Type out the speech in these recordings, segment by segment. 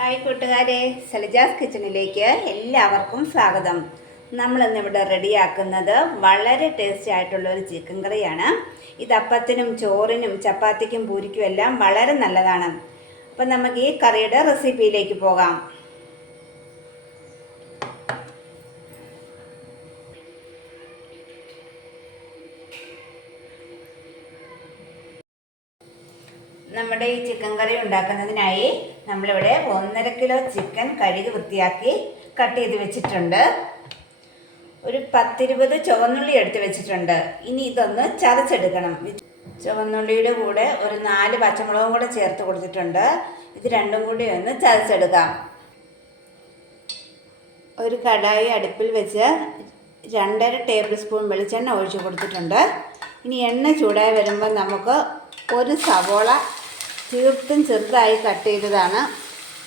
Hi കൂട്ടുകാരെ സലജാസ് കിച്ചണിലേക്ക് എല്ലാവർക്കും സ്വാഗതം. നമ്മളിന്നിവിടെ റെഡിയാക്കുന്നത് വളരെ ടേസ്റ്റി ആയിട്ടുള്ള ഒരു ചിക്കൻ കറിയാണ്. ഇത് അപ്പത്തിനും ചോറിനും ചപ്പാത്തിക്കും പൂരിക്കും എല്ലാം വളരെ നല്ലതാണ്. അപ്പം നമുക്ക് ഈ കറിയുടെ റെസിപ്പിയിലേക്ക് പോകാം. നമ്മുടെ ഈ ചിക്കൻ കറി ഉണ്ടാക്കുന്നതിനായി നമ്മളിവിടെ ഒന്നര കിലോ ചിക്കൻ കഴുകി വൃത്തിയാക്കി കട്ട് ചെയ്ത് വെച്ചിട്ടുണ്ട്. ഒരു പത്തിരുപത് ചുവന്നുള്ളി എടുത്ത് വെച്ചിട്ടുണ്ട്. ഇനി ഇതൊന്ന് ചതച്ചെടുക്കണം. ചുവന്നുള്ളിയുടെ കൂടെ ഒരു നാല് പച്ചമുളകും കൂടെ ചേർത്ത് കൊടുത്തിട്ടുണ്ട്. ഇത് രണ്ടും കൂടി ഒന്ന് ചതച്ചെടുക്കാം. ഒരു കടായി അടുപ്പിൽ വെച്ച് രണ്ടര ടേബിൾ സ്പൂൺ വെളിച്ചെണ്ണ ഒഴിച്ചു കൊടുത്തിട്ടുണ്ട്. ഇനി എണ്ണ ചൂടായി വരുമ്പോൾ നമുക്ക് ഒരു സവോള തീർത്തും ചെറുതായി കട്ട് ചെയ്തതാണ്.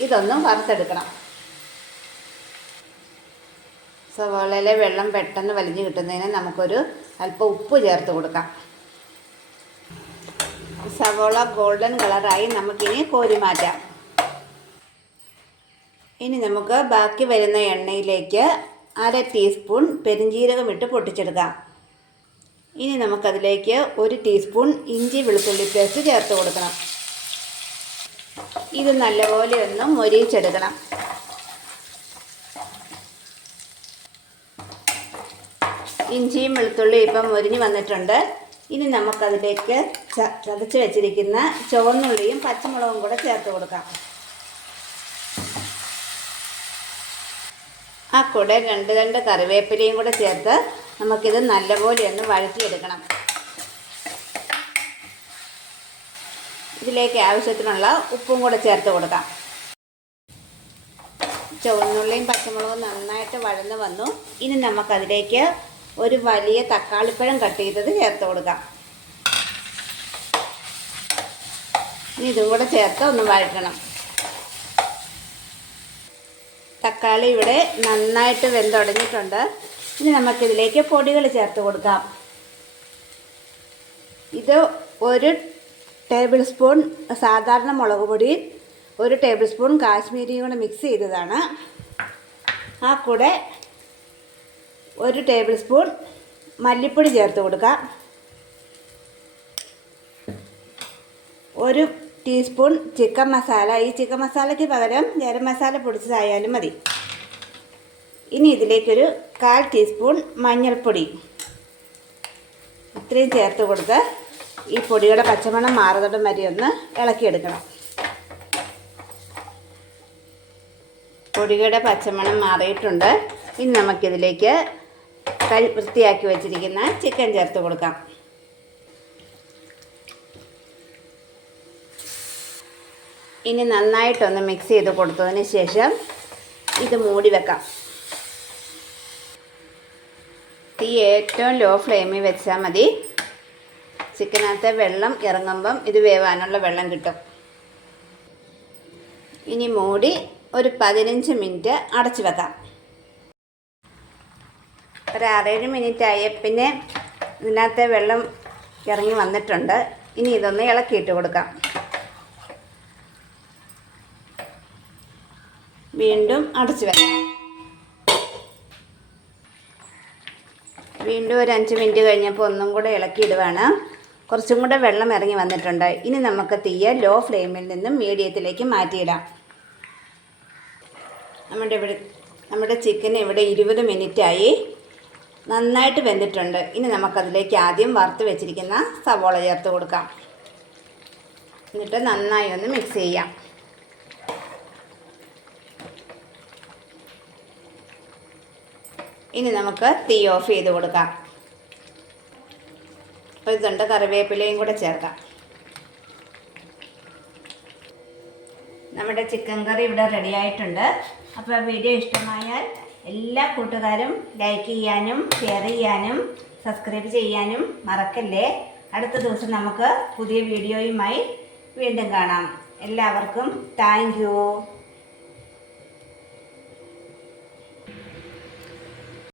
ഇതൊന്നും വറുത്തെടുക്കണം. സവോളയിലെ വെള്ളം പെട്ടെന്ന് വലിഞ്ഞു കിട്ടുന്നതിന് നമുക്കൊരു അല്പം ഉപ്പ് ചേർത്ത് കൊടുക്കാം. സവോള ഗോൾഡൻ കളറായി നമുക്കിനി കോരി മാറ്റാം. ഇനി നമുക്ക് ബാക്കി വരുന്ന എണ്ണയിലേക്ക് അര ടീസ്പൂൺ പെരിഞ്ജീരകം ഇട്ട് പൊട്ടിച്ചെടുക്കാം. ഇനി നമുക്കതിലേക്ക് ഒരു ടീസ്പൂൺ ഇഞ്ചി വെളുത്തുള്ളി പേസ്റ്റ് ചേർത്ത് കൊടുക്കണം. ഇത് നല്ലപോലെ ഒന്ന് മൊരിയിച്ചെടുക്കണം. ഇഞ്ചിയും വെളുത്തുള്ളിയും ഇപ്പം മൊരിഞ്ഞ് വന്നിട്ടുണ്ട്. ഇനി നമുക്കതിലേക്ക് ചതച്ച് വെച്ചിരിക്കുന്ന ചുവന്നുള്ളിയും പച്ചമുളകും കൂടെ ചേർത്ത് കൊടുക്കാം. ആ കൂടെ രണ്ട് രണ്ട് കറിവേപ്പിലയും കൂടെ ചേർത്ത് നമുക്കിത് നല്ലപോലെ ഒന്ന് വഴറ്റിയെടുക്കണം. ഇതിലേക്ക് ആവശ്യത്തിനുള്ള ഉപ്പും കൂടെ ചേർത്ത് കൊടുക്കാം. ചുവന്നുള്ളിയും പച്ചമുളകും നന്നായിട്ട് വഴന്ന് വന്നു. ഇനി നമുക്കതിലേക്ക് ഒരു വലിയ തക്കാളിപ്പഴം കട്ട് ചെയ്തത് ചേർത്ത് കൊടുക്കാം. ഇനി ഇതും കൂടെ ചേർത്ത് ഒന്ന് വഴറ്റണം. തക്കാളി ഇവിടെ നന്നായിട്ട് വെന്തുടങ്ങിയിട്ടുണ്ട് ഇനി നമുക്കിതിലേക്ക് പൊടികൾ ചേർത്ത് കൊടുക്കാം. ഇത് ഒരു ടേബിൾ സ്പൂൺ സാധാരണ മുളക് പൊടി ഒരു ടേബിൾ സ്പൂൺ കാശ്മീരിയും കൂടെ മിക്സ് ചെയ്തതാണ്. ആ കൂടെ ഒരു ടേബിൾ സ്പൂൺ മല്ലിപ്പൊടി ചേർത്ത് കൊടുക്കാം ഒരു ടീസ്പൂൺ ചിക്കൻ മസാല ഈ ചിക്കൻ മസാലയ്ക്ക് പകരം ഗരം മസാല പൊടിച്ചതായാലും മതി. ഇനി ഇതിലേക്കൊരു കാൽ ടീസ്പൂൺ മഞ്ഞൾപ്പൊടി. ഇത്രയും ചേർത്ത് കൊടുത്ത് ഈ പൊടിയുടെ പച്ചമണം മാറുന്നിടം വരെ ഒന്ന് ഇളക്കിയെടുക്കണം. പൊടിയുടെ പച്ചമണം മാറിയിട്ടുണ്ട്. ഇനി നമുക്കിതിലേക്ക് കഴി വൃത്തിയാക്കി വെച്ചിരിക്കുന്ന ചിക്കൻ ചേർത്ത് കൊടുക്കാം. ഇനി നന്നായിട്ടൊന്ന് മിക്സ് ചെയ്ത് കൊടുത്തതിന് ശേഷം ഇത് മൂടി വെക്കാം. തീ ഏറ്റവും ലോ ഫ്ലെയിമിൽ വെച്ചാൽ മതി. ചിക്കനകത്തെ വെള്ളം ഇറങ്ങുമ്പം ഇത് വേവാനുള്ള വെള്ളം കിട്ടും. ഇനി മൂടി ഒരു പതിനഞ്ച് മിനിറ്റ് അടച്ചു വെക്കാം. ഒരു ആറേഴ് മിനിറ്റ് ആയ പിന്നെ ഇതിനകത്തെ വെള്ളം ഇറങ്ങി വന്നിട്ടുണ്ട്. ഇനി ഇതൊന്ന് ഇളക്കിയിട്ട് കൊടുക്കാം. വീണ്ടും അടച്ചു വെക്കാം. വീണ്ടും ഒരു അഞ്ച് മിനിറ്റ് കഴിഞ്ഞപ്പോൾ ഒന്നും കൂടെ ഇളക്കിയിടുവാണ് കുറച്ചും കൂടെ വെള്ളം ഇറങ്ങി വന്നിട്ടുണ്ട്. ഇനി നമുക്ക് തീയ ലോ ഫ്ലെയിമിൽ നിന്നും മീഡിയത്തിലേക്ക് മാറ്റിയിടാം. നമ്മുടെ ഇവിടെ നമ്മുടെ ചിക്കൻ ഇവിടെ ഇരുപത് മിനിറ്റായി നന്നായിട്ട് വെന്തിട്ടുണ്ട്. ഇനി നമുക്കതിലേക്ക് ആദ്യം വറുത്ത് വെച്ചിരിക്കുന്ന സവോള ചേർത്ത് കൊടുക്കാം. എന്നിട്ട് നന്നായി ഒന്ന് മിക്സ് ചെയ്യാം. ഇനി നമുക്ക് തീ ഓഫ് ചെയ്ത് കൊടുക്കാം. അപ്പോൾ ഇതുണ്ട് കറിവേപ്പിലയും കൂടെ ചേർക്കാം. നമ്മുടെ ചിക്കൻ കറി ഇവിടെ റെഡി ആയിട്ടുണ്ട്. അപ്പോൾ വീഡിയോ ഇഷ്ടമായാൽ എല്ലാ കൂട്ടുകാരും ലൈക്ക് ചെയ്യാനും ഷെയർ ചെയ്യാനും സബ്സ്ക്രൈബ് ചെയ്യാനും മറക്കല്ലേ? അടുത്ത ദിവസം നമുക്ക് പുതിയ വീഡിയോയുമായി വീണ്ടും കാണാം. എല്ലാവർക്കും താങ്ക്